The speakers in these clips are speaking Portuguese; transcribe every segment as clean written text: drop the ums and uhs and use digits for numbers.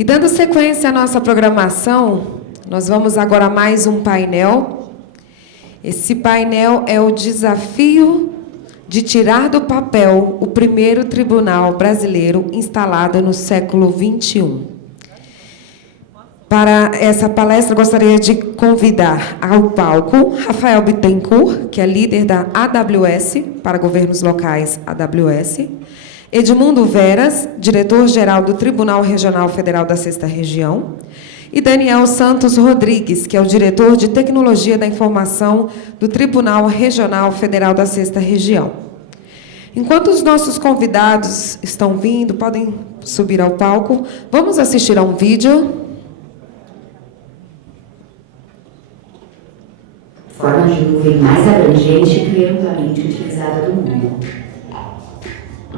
E dando sequência à nossa programação, nós vamos agora a mais um painel. Esse painel é o desafio de tirar do papel o primeiro tribunal brasileiro instalado no século XXI. Para essa palestra, gostaria de convidar ao palco Rafael Bittencourt, que é líder da AWS, para governos locais AWS, Edmundo Veras, diretor-geral do Tribunal Regional Federal da Sexta Região, e Daniel Santos Rodrigues, que é o diretor de Tecnologia da Informação do Tribunal Regional Federal da Sexta Região. Enquanto os nossos convidados estão vindo, podem subir ao palco, vamos assistir a um vídeo. Forma de nuvem mais abrangente e amplamente utilizada do mundo.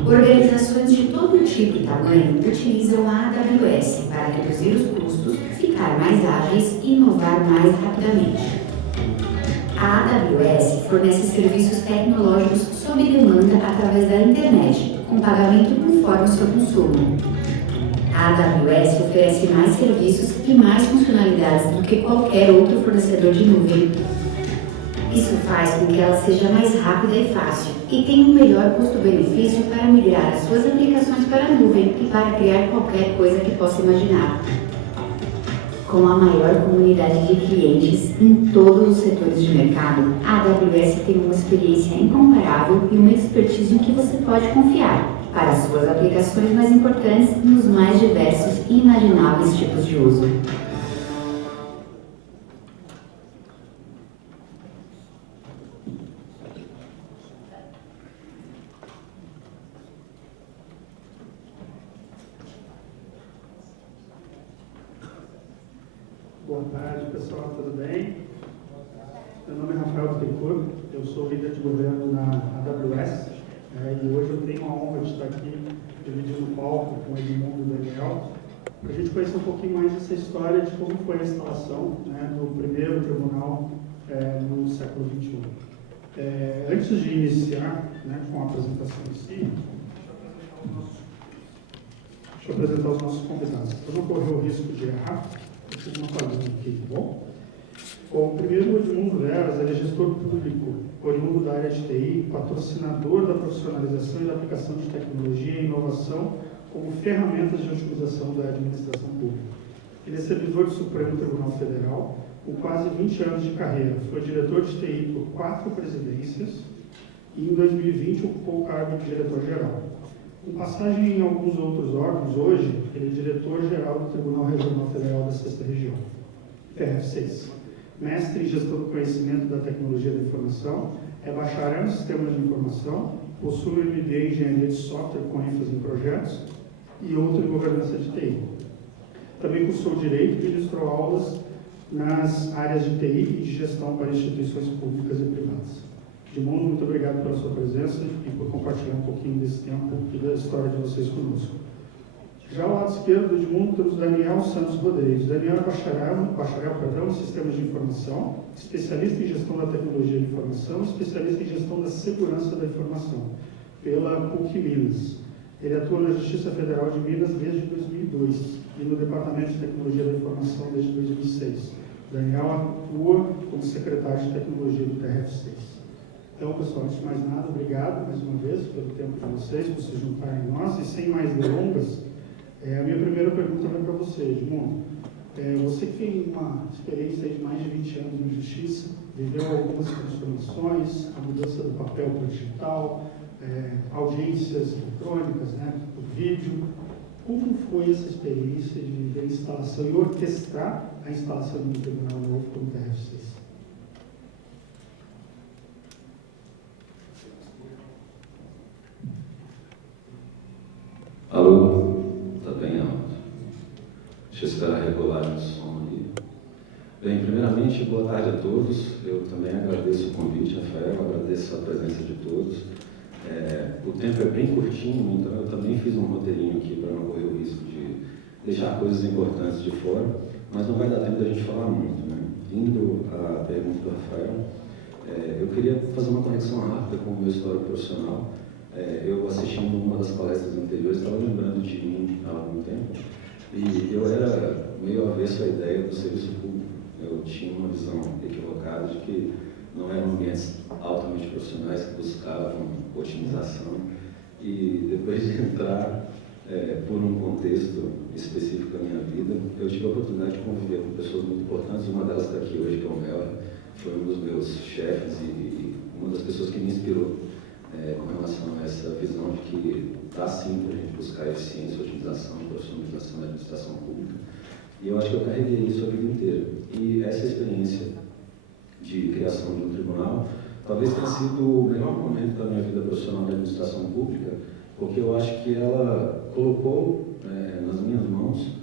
Organizações de todo tipo e tamanho utilizam a AWS para reduzir os custos, ficar mais ágeis e inovar mais rapidamente. A AWS fornece serviços tecnológicos sob demanda através da internet, com pagamento conforme o seu consumo. A AWS oferece mais serviços e mais funcionalidades do que qualquer outro fornecedor de nuvem. Isso faz com que ela seja mais rápida e fácil e tenha um melhor custo-benefício para migrar as suas aplicações para a nuvem e para criar qualquer coisa que possa imaginar. Com a maior comunidade de clientes em todos os setores de mercado, a AWS tem uma experiência incomparável e uma expertise em que você pode confiar para as suas aplicações mais importantes nos mais diversos e imagináveis tipos de uso. Boa tarde, pessoal, tudo bem? Meu nome é Rafael Bittencourt, eu sou líder de governo na AWS e hoje eu tenho a honra de estar aqui dividindo o palco com o Edmundo e o Daniel para a gente conhecer um pouquinho mais essa história de como foi a instalação do primeiro tribunal no século XXI. Antes de iniciar com a apresentação em si, deixa eu apresentar os nossos convidados. Para não correr o risco de errar, eu fiz uma palhinha aqui, tá bom? Bom, primeiro, o Edmundo Veras, ele é gestor público, oriundo da área de TI, patrocinador da profissionalização e da aplicação de tecnologia e inovação como ferramentas de otimização da administração pública. Ele é servidor do Supremo Tribunal Federal, com quase 20 anos de carreira. Foi diretor de TI por 4 presidências e, em 2020, ocupou o cargo de diretor-geral. Com passagem em alguns outros órgãos, hoje, ele é diretor-geral do Tribunal Regional Federal da Sexta Região, TRF6. Mestre em Gestão do Conhecimento da Tecnologia da Informação, é bacharel em Sistemas de Informação, possui um MBA em Engenharia de Software com ênfase em projetos e outro em Governança de TI. Também cursou Direito e ministrou aulas nas áreas de TI e de Gestão para instituições públicas e privadas. Edmundo, muito obrigado pela sua presença e por compartilhar um pouquinho desse tempo e da história de vocês conosco. Já ao lado esquerdo do Edmundo temos Daniel Santos Rodrigues. Daniel é bacharel em Sistemas de Informação, especialista em Gestão da Tecnologia de Informação, especialista em Gestão da Segurança da Informação, pela PUC Minas. Ele atua na Justiça Federal de Minas desde 2002 e no Departamento de Tecnologia da Informação desde 2006. Daniel atua como secretário de Tecnologia do TRF6. Então, pessoal, antes de mais nada, obrigado mais uma vez pelo tempo de vocês, por se juntarem a nós. E sem mais delongas, a minha primeira pergunta vai para você, Edmundo. Você que tem uma experiência de mais de 20 anos em justiça, viveu algumas transformações, a mudança do papel para o digital, audiências eletrônicas, por vídeo. Como foi essa experiência de viver a instalação e orquestrar a instalação de um tribunal novo como o TRF6? Alô, está bem alto. Deixa eu esperar regular o som ali. Bem, primeiramente, boa tarde a todos. Eu também agradeço o convite, Rafael, agradeço a presença de todos. O tempo é bem curtinho, então eu também fiz um roteirinho aqui para não correr o risco de deixar coisas importantes de fora, mas não vai dar tempo da gente falar muito, né? Indo à pergunta do Rafael, eu queria fazer uma conexão rápida com o meu histórico profissional. Eu assistindo uma das palestras anteriores, estava lembrando de mim há algum tempo, E eu era meio avesso à ideia do serviço público. Eu tinha uma visão equivocada de que não eram ambientes altamente profissionais que buscavam otimização. E depois de entrar por um contexto específico da minha vida, eu tive a oportunidade de conviver com pessoas muito importantes. Uma delas está aqui hoje, que é o Mel, foi um dos meus chefes e uma das pessoas que me inspirou com relação a essa visão de que dá sim para a gente buscar eficiência, otimização, profissionalização da administração pública. E eu acho que eu carreguei isso a vida inteira. E essa experiência de criação de um tribunal talvez tenha sido o melhor momento da minha vida profissional de administração pública, porque eu acho que ela colocou nas minhas mãos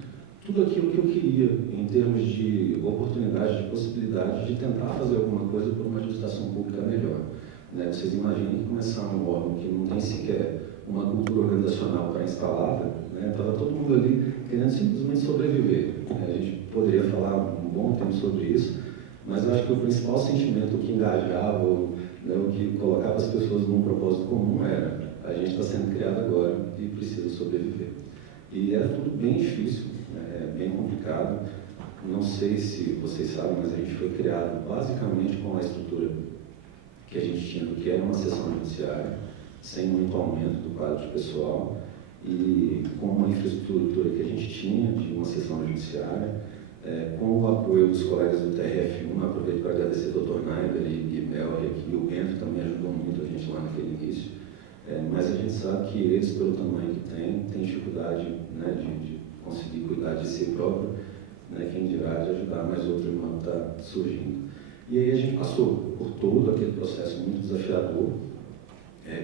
tudo aquilo que eu queria em termos de oportunidade, de possibilidade de tentar fazer alguma coisa por uma administração pública melhor. Vocês imaginem começar um órgão que não tem sequer uma cultura organizacional pré-instalada, estava todo mundo ali querendo simplesmente sobreviver. A gente poderia falar um bom tempo sobre isso, mas eu acho que o principal sentimento, o que engajava, o que colocava as pessoas num propósito comum era: a gente está sendo criado agora e precisa sobreviver. E era tudo bem difícil, bem complicado. Não sei se vocês sabem, mas a gente foi criado basicamente com a estrutura que a gente tinha, que era uma seção judiciária, sem muito aumento do quadro de pessoal, e com uma infraestrutura que a gente tinha de uma seção judiciária, com o apoio dos colegas do TRF1. Aproveito para agradecer ao Dr. Naider e Mel, e o Bento também ajudou muito a gente lá naquele início. Mas a gente sabe que eles, pelo tamanho que têm dificuldade de conseguir cuidar de si próprio, quem dirá de ajudar mais outro irmão que está surgindo. E aí a gente passou por todo aquele processo muito desafiador,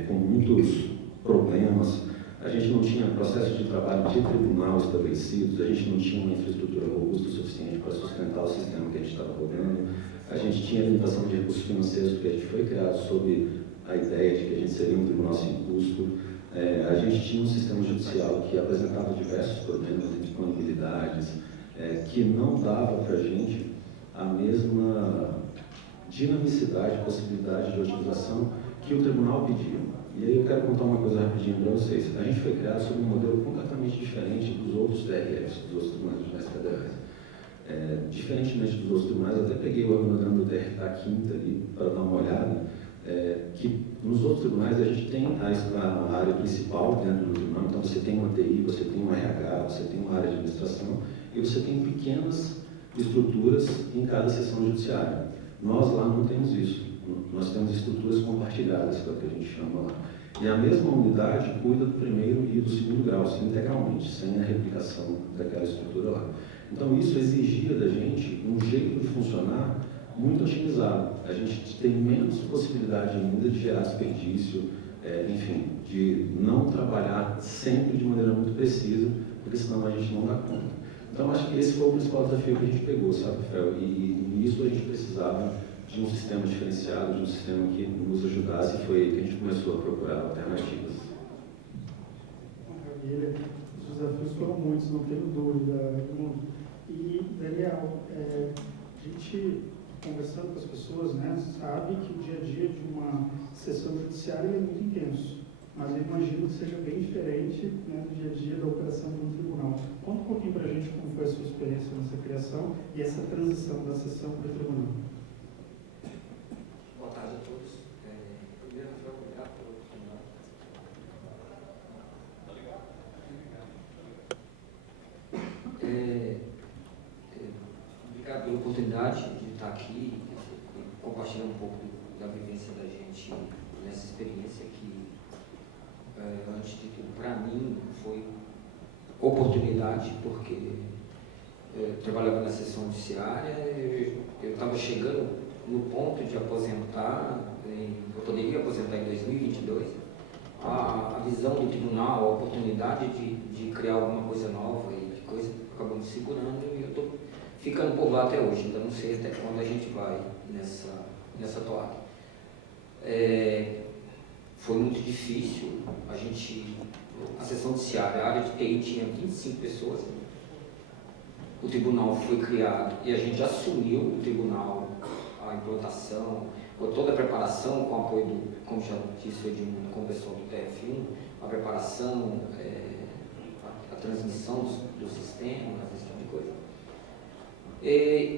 com muitos problemas. A gente não tinha processo de trabalho de tribunal estabelecidos, a gente não tinha uma infraestrutura robusta o suficiente para sustentar o sistema que a gente estava rodando, a gente tinha limitação de recursos financeiros, porque a gente foi criado sob a ideia de que a gente seria um tribunal sem custo. A gente tinha um sistema judicial que apresentava diversos problemas de disponibilidades, que não dava para a gente a mesma dinamicidade, possibilidade de otimização que o tribunal pedia. E aí eu quero contar uma coisa rapidinho para vocês. A gente foi criado sob um modelo completamente diferente dos outros TRFs, dos outros tribunais regionais federais. Diferentemente dos outros tribunais, eu até peguei o organograma do TRF da Quinta ali para dar uma olhada, que nos outros tribunais a gente tem a área principal dentro do tribunal. Então você tem uma TI, você tem um RH, você tem uma área de administração e você tem pequenas estruturas em cada seção judiciária. Nós lá não temos isso. Nós temos estruturas compartilhadas, que é o que a gente chama lá. E a mesma unidade cuida do primeiro e do segundo grau, integralmente, sem a replicação daquela estrutura lá. Então isso exigia da gente um jeito de funcionar muito otimizado. A gente tem menos possibilidade ainda de gerar desperdício, enfim, de não trabalhar sempre de maneira muito precisa, porque senão a gente não dá conta. Então acho que esse foi o principal desafio que a gente pegou, sabe, Fel? E nisso a gente precisava de um sistema diferenciado, de um sistema que nos ajudasse, e foi aí que a gente começou a procurar alternativas. Maravilha. Os desafios foram muitos, não tenho dúvida. E, Daniel, a gente, conversando com as pessoas, sabe que o dia a dia de uma sessão judiciária é muito intenso, mas eu imagino que seja bem diferente do dia a dia da operação de um tribunal. Conta um pouquinho para a gente como foi a sua experiência nessa criação e essa transição da sessão para o tribunal. Boa tarde a todos. Primeiro, Rafael, obrigado pela oportunidade. Obrigado pela oportunidade de estar aqui e compartilhar um pouco da vivência da gente nessa experiência que, antes de tudo, para mim foi oportunidade, porque trabalhava na sessão judiciária, eu estava chegando no ponto de aposentar, eu poderia aposentar em 2022, a visão do tribunal, a oportunidade de criar alguma coisa nova e coisa acabou me segurando, e eu estou ficando por lá até hoje, ainda não sei até quando a gente vai nessa toada. Foi muito difícil, a sessão judiciária, a área de TI tinha 25 pessoas, o tribunal foi criado e a gente assumiu o tribunal, a implantação, toda a preparação com o apoio como já disse o Edmundo, com o pessoal do TF1, a preparação, a transmissão do sistema, esse tipo de coisa.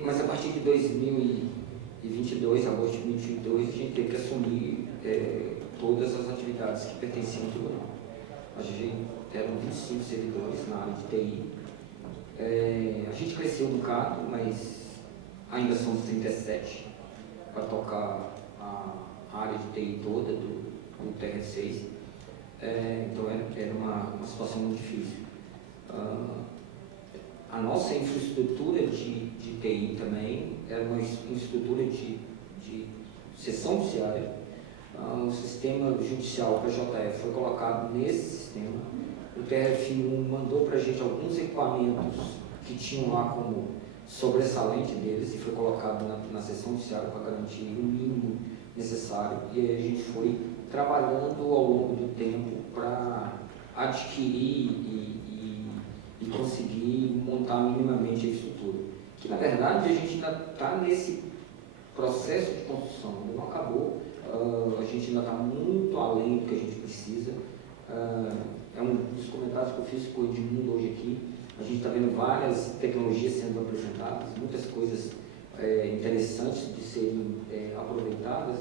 Mas a partir de 2022, agosto de 2022, a gente teve que assumir todas as atividades que pertenciam ao tribunal. A gente eram 25 servidores na área de TI. A gente cresceu um bocado, mas ainda somos 37 para tocar a área de TI toda do TR6. Então era uma situação muito difícil. A nossa infraestrutura de TI também era uma infraestrutura de sessão judiciária. O sistema judicial PJF foi colocado nesse sistema. O TRF1 mandou para a gente alguns equipamentos que tinham lá como sobressalente deles e foi colocado na sessão judiciária para garantir o mínimo necessário. E aí a gente foi trabalhando ao longo do tempo para adquirir e conseguir montar minimamente a estrutura. Que, na verdade, a gente ainda está nesse processo de construção, ainda não acabou, a gente ainda está muito além do que a gente precisa. É um dos comentários que eu fiz com o Edmundo hoje aqui. A gente está vendo várias tecnologias sendo apresentadas, muitas coisas interessantes de serem aproveitadas,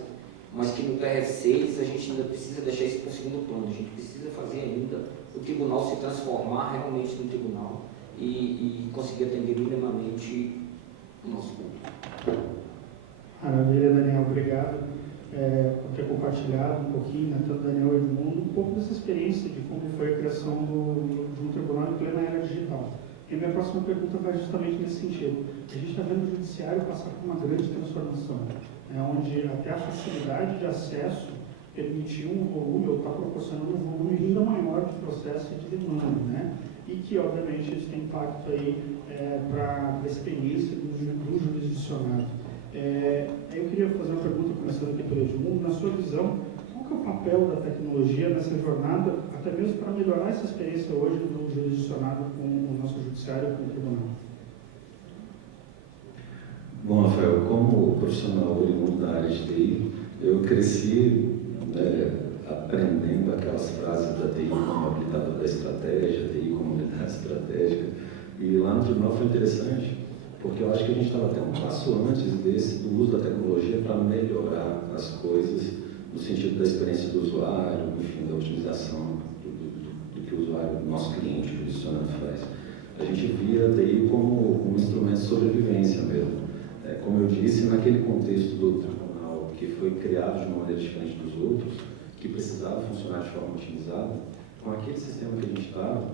mas que no TRF6 a gente ainda precisa deixar isso para o segundo plano. A gente precisa fazer ainda o tribunal se transformar realmente no tribunal e conseguir atender minimamente o nosso público. Maravilha, Daniel, obrigado por ter compartilhado um pouquinho, né, tanto Daniel e Edmundo, um pouco dessa experiência de como foi a criação de um tribunal em plena era digital. E a minha próxima pergunta vai justamente nesse sentido. A gente está vendo o judiciário passar por uma grande transformação, onde até a facilidade de acesso permitiu um volume, ou está proporcionando um volume ainda maior de processo e de demanda, né? E que, obviamente, isso tem impacto aí para a experiência do jurisdicionado. Eu queria fazer uma pergunta, começando aqui pelo Edmundo. Na sua visão, qual que é o papel da tecnologia nessa jornada, até mesmo para melhorar essa experiência hoje do jurisdicionado com o nosso judiciário, com o tribunal? Bom, Rafael, como profissional oriundo da área de TI, eu cresci aprendendo aquelas frases da TI como habilitador da estratégia, TI como unidade estratégica. E lá no tribunal foi interessante, porque eu acho que a gente estava até um passo antes do uso da tecnologia para melhorar as coisas, no sentido da experiência do usuário, enfim, da otimização do que o usuário, do nosso cliente, o jurisdicionado faz. A gente via a TI como um instrumento de sobrevivência mesmo. Como eu disse, naquele contexto do tribunal que foi criado de uma maneira diferente dos outros, que precisava funcionar de forma otimizada, com aquele sistema que a gente estava,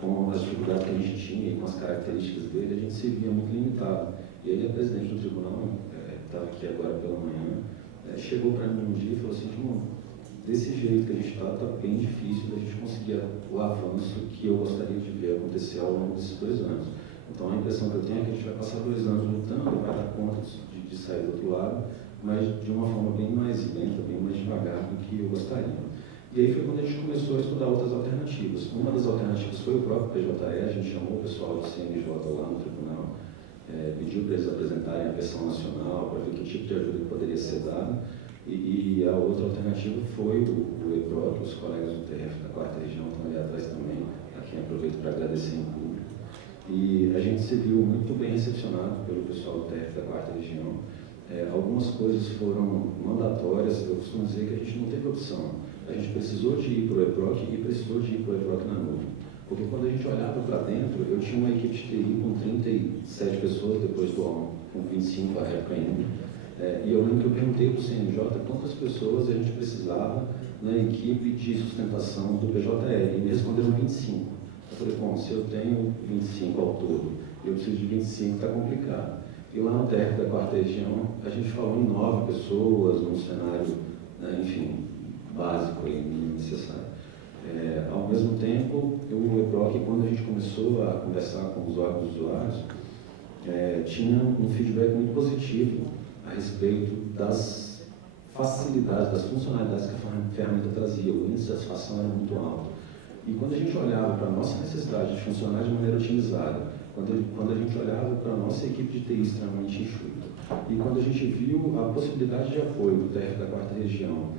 com as dificuldades que a gente tinha e com as características dele, a gente se via muito limitado. E aí a presidente do tribunal, que estava aqui agora pela manhã, chegou para mim um dia e falou assim: desse jeito que a gente está bem difícil da gente conseguir o avanço que eu gostaria de ver acontecer ao longo desses 2 anos. Então a impressão que eu tenho é que a gente vai passar 2 anos lutando, vai dar conta de sair do outro lado, mas de uma forma bem mais lenta, bem mais devagar do que eu gostaria. E aí foi quando a gente começou a estudar outras alternativas. Uma das alternativas foi o próprio PJE, a gente chamou o pessoal do CNJ lá no tribunal, pediu para eles apresentarem a versão nacional, para ver que tipo de ajuda que poderia ser dada. E a outra alternativa foi o EPROC, os colegas do TRF da 4ª Região estão ali atrás também, a quem aproveito para agradecer em público. E a gente se viu muito bem recepcionado pelo pessoal do TRF da 4ª Região. Algumas coisas foram mandatórias, eu costumo dizer que a gente não teve opção. A gente precisou de ir para o EPROC e precisou de ir para o EPROC na nuvem. Porque quando a gente olhava para dentro, eu tinha uma equipe de TI com 37 pessoas, depois do AON, com 25 à época ainda. E eu lembro que eu perguntei para o CNJ quantas pessoas a gente precisava na equipe de sustentação do PJE, e me responderam 25. Eu falei, bom, se eu tenho 25 ao todo, eu preciso de 25, está complicado. E lá no TRF da 4ª Região, a gente falou em 9 pessoas, num cenário, enfim, básico e mínimo necessário. Ao mesmo tempo, o EPROC, quando a gente começou a conversar com os órgãos usuários, tinha um feedback muito positivo a respeito das facilidades, das funcionalidades que a ferramenta trazia. O índice de satisfação era muito alto. E quando a gente olhava para a nossa necessidade de funcionar de maneira otimizada, quando a gente olhava para a nossa equipe de TI extremamente enxuta, e quando a gente viu a possibilidade de apoio do TRF da 4ª Região,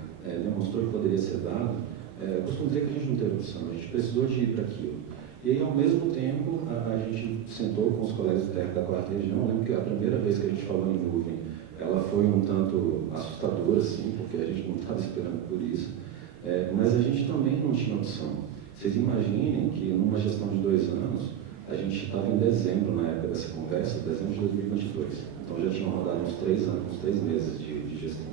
demonstrou que poderia ser dado, eu costumo dizer que a gente não teve opção, a gente precisou de ir para aquilo. E aí, ao mesmo tempo, a gente sentou com os colegas técnicos da quarta região. Eu lembro que a primeira vez que a gente falou em nuvem, ela foi um tanto assustadora, assim, porque a gente não estava esperando por isso. Mas a gente também não tinha opção. Vocês imaginem que numa gestão de 2 anos, a gente estava em dezembro, na época dessa conversa, dezembro de 2022. Então já tinham rodado uns 3 anos, uns 3 meses de gestão.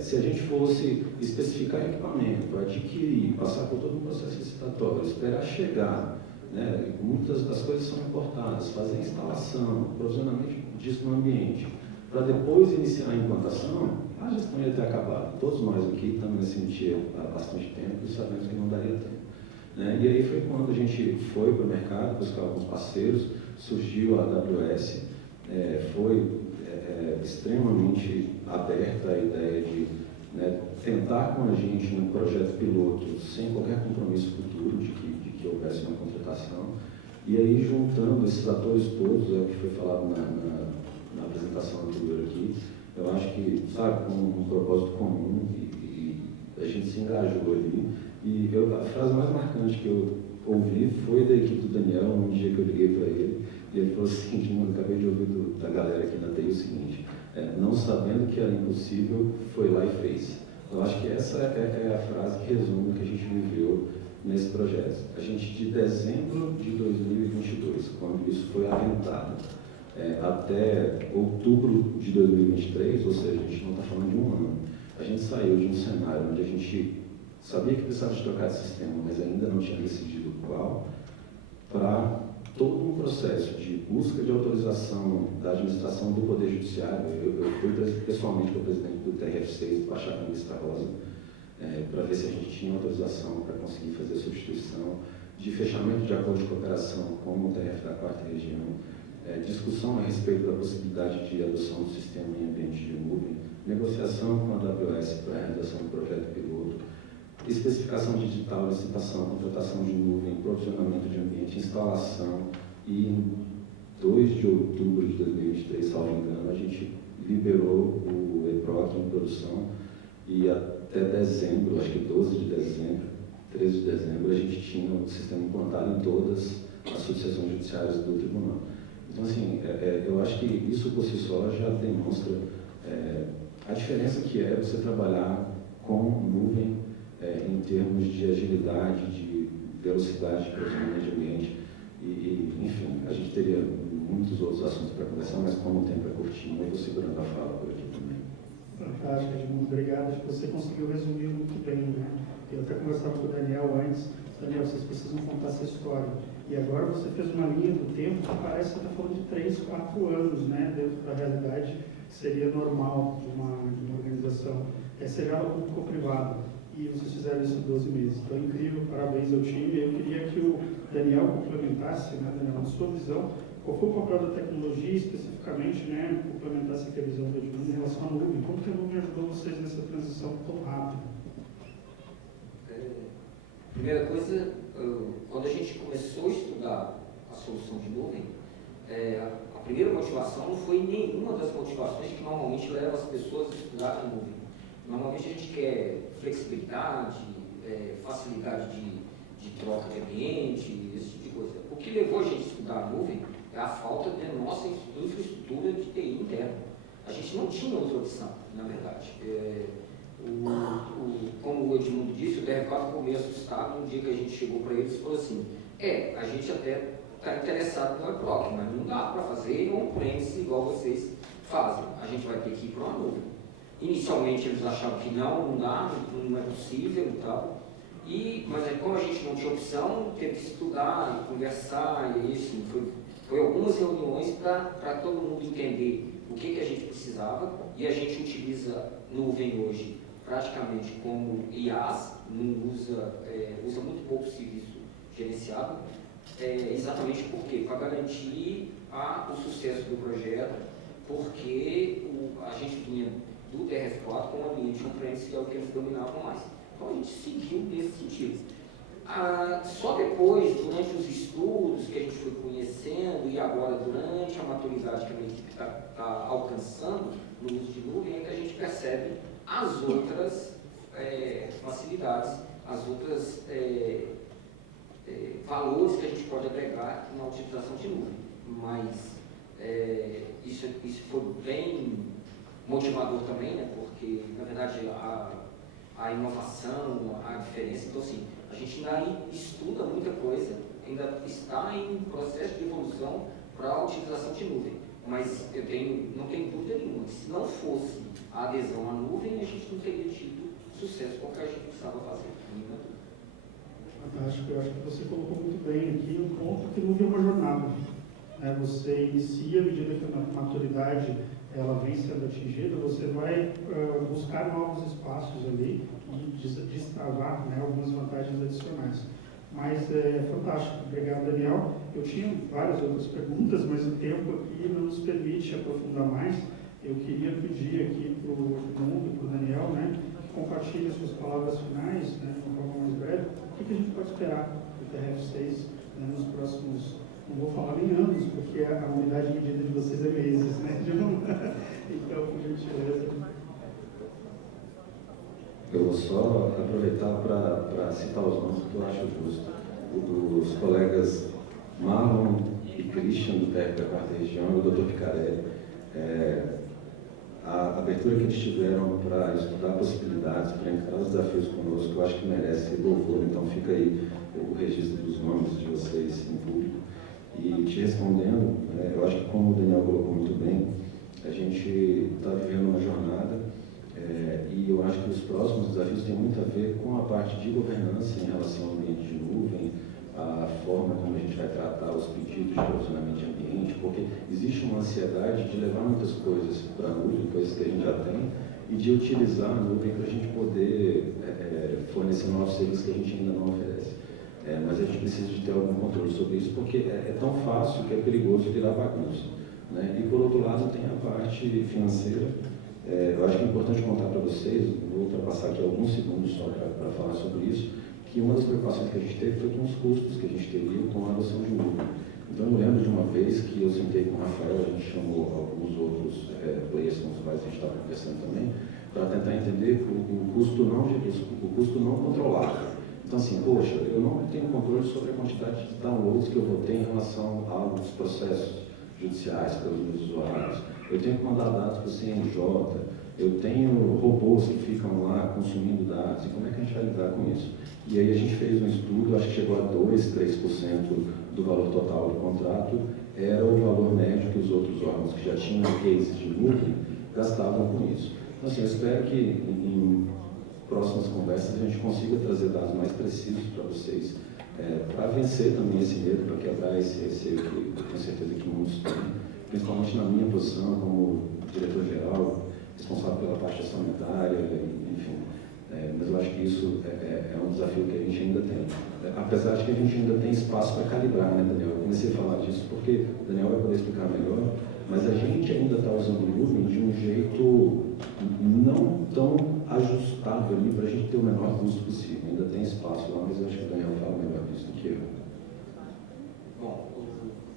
Se a gente fosse especificar equipamento, adquirir, passar por todo um processo licitatório, esperar chegar, né, muitas das coisas são importadas, fazer instalação, provisionamento disso no ambiente, para depois iniciar a implantação, a gestão ia ter acabado. Todos nós aqui estamos nesse métier há bastante tempo e sabemos que não daria tempo. Né? E aí foi quando a gente foi para o mercado buscar alguns parceiros, surgiu a AWS, foi extremamente aberta a ideia de, né, tentar com a gente um projeto piloto sem qualquer compromisso futuro de que houvesse uma contratação. E aí, juntando esses atores todos, é o que foi falado na apresentação anterior aqui, eu acho que, sabe, com um propósito comum e a gente se engajou ali. E a frase mais marcante que eu ouvi foi da equipe do Daniel, um dia que eu liguei para ele, e ele falou o seguinte: mano, acabei de ouvir da galera aqui na TI o seguinte, não sabendo que era impossível, foi lá e fez. Eu acho que essa é a frase que resume o que a gente viveu nesse projeto. A gente, de dezembro de 2022, quando isso foi aventado, até outubro de 2023, ou seja, a gente não está falando de um ano, a gente saiu de um cenário onde a gente sabia que precisava de trocar de sistema, mas ainda não tinha decidido qual, para todo um processo de busca de autorização da administração do Poder Judiciário. Eu fui pessoalmente para o presidente do TRF6, baixar com a lista rosa, para ver se a gente tinha autorização para conseguir fazer a substituição, de fechamento de acordo de cooperação com o TRF da 4ª região, discussão a respeito da possibilidade de adoção do sistema em ambiente de nuvem, negociação com a AWS para a realização do projeto piloto, especificação digital, licitação, contratação de nuvem, provisionamento de ambiente, instalação, e em 2 de outubro de 2023, salvo engano, a gente liberou o EPROC em produção, e até dezembro, acho que 12 de dezembro, 13 de dezembro, a gente tinha o sistema implantado em todas as subseções judiciárias do tribunal. Então, assim, eu acho que isso por si só já demonstra a diferença que é você trabalhar com nuvem em termos de agilidade, de velocidade de provisionamento de ambiente. Enfim, a gente teria muitos outros assuntos para conversar, mas como o tempo é curtinho, eu vou segurando a fala por aqui também. Fantástico, Edmundo. Obrigado. Acho que você conseguiu resumir muito bem, né? Eu até conversava com o Daniel antes. Daniel, vocês precisam contar essa história. E agora você fez uma linha do tempo que parece que você está falando de 3, 4 anos, né? Dentro da realidade que seria normal de uma organização. Seja ela público-privada. E vocês fizeram isso em 12 meses. Então, incrível, parabéns ao time. Eu queria que o Daniel complementasse, né, Daniel, na sua visão, qual foi o papel da tecnologia, especificamente, né, complementasse aqui a visão do Edmundo em relação à nuvem. Como que a nuvem ajudou vocês nessa transição tão rápida? Primeira coisa, quando a gente começou a estudar a solução de nuvem, a primeira motivação não foi nenhuma das motivações que normalmente levam as pessoas a estudar a nuvem. Normalmente a gente quer flexibilidade, facilidade de troca de ambiente, esse tipo de coisa. O que levou a gente a estudar a nuvem é a falta de nossa infraestrutura de TI interna. A gente não tinha outra opção, na verdade. Como o Edmundo disse, o DRF4 ficou meio assustado no dia que a gente chegou para eles e falou assim, a gente até está interessado no EPROC, mas não dá para fazer on-premise igual vocês fazem. A gente vai ter que ir para uma nuvem. Inicialmente eles achavam que não dá, não é possível e tal. Mas como a gente não tinha opção, teve que estudar e conversar, e assim, foi algumas reuniões para todo mundo entender o que a gente precisava, e a gente utiliza nuvem hoje praticamente como IaaS, não usa muito pouco serviço gerenciado, exatamente porque para garantir o sucesso do projeto, porque a gente vinha do TRF4 com o ambiente on-premise, que é o que eles dominavam mais. Então a gente seguiu nesse sentido. Só depois, durante os estudos que a gente foi conhecendo e agora durante a maturidade que a minha equipe está alcançando no uso de nuvem, é que a gente percebe as outras facilidades, as outras valores que a gente pode agregar na utilização de nuvem. Mas isso foi bem motivador também, né? Porque, na verdade, a inovação, a diferença, então assim, a gente ainda estuda muita coisa, ainda está em processo de evolução para a utilização de nuvem. Mas não tenho dúvida nenhuma, se não fosse a adesão à nuvem, a gente não teria tido sucesso com o que a gente precisava fazer. Fantástico, eu acho que você colocou muito bem aqui um ponto que nuvem é uma jornada. Você inicia, à medida que a maturidade ela vem sendo atingida, você vai buscar novos espaços ali e destravar, né, algumas vantagens adicionais. Mas é fantástico. Obrigado, Daniel. Eu tinha várias outras perguntas, mas o tempo aqui não nos permite aprofundar mais. Eu queria pedir aqui para o Edmundo e para o Daniel, né, que compartilhem suas palavras finais, né, de uma forma mais breve. O que a gente pode esperar do TRF6, né, nos próximos, não vou falar em anos, porque a unidade de medida de vocês é meses, né? Então, por gentileza. Eu vou só aproveitar para citar os nomes que eu acho justo. Os colegas Marlon e Christian, do TEC da 4ª Região, e o Dr. Picarelli. A abertura que eles tiveram para estudar possibilidades, para encarar os desafios conosco, eu acho que merece louvor. Então, fica aí o registro dos nomes de vocês em público. E te respondendo, eu acho que, como o Daniel colocou muito bem, a gente está vivendo uma jornada. E eu acho que os próximos desafios têm muito a ver com a parte de governança em relação ao ambiente de nuvem, a forma como a gente vai tratar os pedidos de provisionamento de ambiente, porque existe uma ansiedade de levar muitas coisas para a nuvem, coisas que a gente já tem, e de utilizar a nuvem para a gente poder fornecer novos serviços que a gente ainda não oferece. Mas a gente precisa de ter algum controle sobre isso, porque é tão fácil que é perigoso virar bagunça, né? E, por outro lado, tem a parte financeira. Eu acho que é importante contar para vocês, vou ultrapassar aqui alguns segundos só para falar sobre isso, que uma das preocupações que a gente teve foi com os custos que a gente teria com a adoção de nuvem. Então, eu lembro de uma vez que eu sentei com o Rafael, a gente chamou alguns outros players com os quais a gente estava conversando também, para tentar entender o custo não controlado. Então, assim, poxa, eu não tenho controle sobre a quantidade de downloads que eu vou ter em relação aos processos judiciais pelos meus usuários. Eu tenho que mandar dados para o CNJ, eu tenho robôs que ficam lá consumindo dados, e como é que a gente vai lidar com isso? E aí a gente fez um estudo, acho que chegou a 2%, 3% do valor total do contrato, era o valor médio que os outros órgãos que já tinham cases de nuvem gastavam com isso. Então, assim, eu espero que em próximas conversas a gente consiga trazer dados mais precisos para vocês, para vencer também esse medo, para quebrar esse receio que eu tenho certeza que muitos têm, principalmente na minha posição como diretor-geral, responsável pela parte orçamentária, enfim. Mas eu acho que isso é um desafio que a gente ainda tem. Apesar de que a gente ainda tem espaço para calibrar, né, Daniel? Eu comecei a falar disso porque o Daniel vai poder explicar melhor, mas a gente ainda está usando o nuvem de um jeito não tão ajustável ali para a gente ter o menor custo possível. Ainda tem espaço lá, mas eu acho que o Daniel fala melhor disso do que eu. Bom,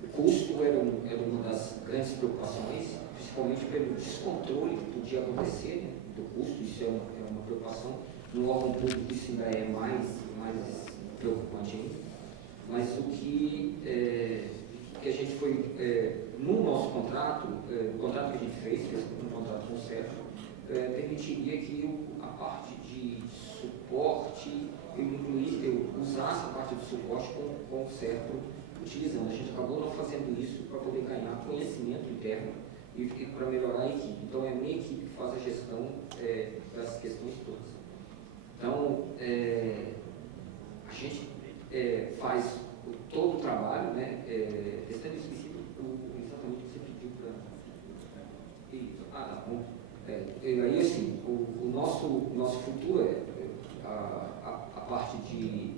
o custo era uma das grandes preocupações, principalmente pelo descontrole que podia acontecer, né, do custo. Isso é uma preocupação. No órgão público isso ainda é mais preocupante ainda. Mas o que a gente foi, no nosso contrato, o contrato que a gente fez um contrato com o CERF, permitiria que a parte de suporte, eu usasse a parte do suporte com o CERF utilizando. A gente acabou não fazendo isso para poder ganhar conhecimento interno e para melhorar a equipe. Então, é a minha equipe que faz a gestão das questões todas. Então, a gente faz todo o trabalho, né? Estando esquecido exatamente o que você pediu para... bom. Aí, assim, o nosso futuro a parte de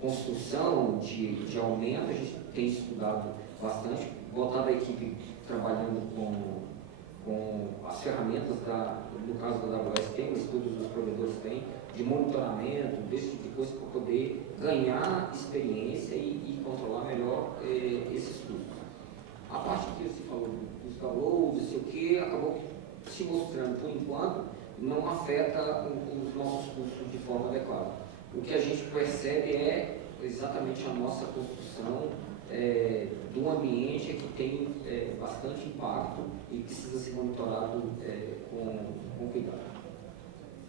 construção, de aumento, a gente tem estudado bastante, botado a equipe trabalhando com as ferramentas, no caso da AWS tem, mas todos os provedores têm, de monitoramento, desse tipo de coisa, para poder ganhar experiência e controlar melhor esses custos. A parte que você falou dos downloads, não sei o que, acabou se mostrando, por enquanto, não afeta os nossos custos de forma adequada. O que a gente percebe é exatamente a nossa construção de um ambiente que tem bastante impacto e precisa ser monitorado com cuidado.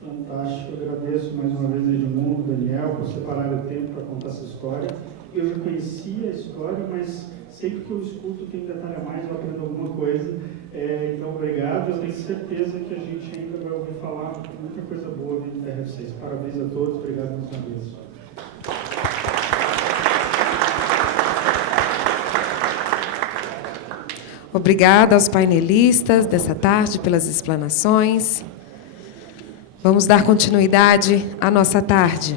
Fantástico, eu agradeço mais uma vez Edmundo, Daniel, por separar o tempo para contar essa história. Eu já conhecia a história, mas sempre que eu escuto tem um detalhe a mais, eu aprendo alguma coisa. Então, obrigado. Eu tenho certeza que a gente ainda vai ouvir falar muita coisa boa vindo da RF6. Parabéns a todos, obrigado mais uma vez. Obrigada aos painelistas dessa tarde pelas explanações. Vamos dar continuidade à nossa tarde.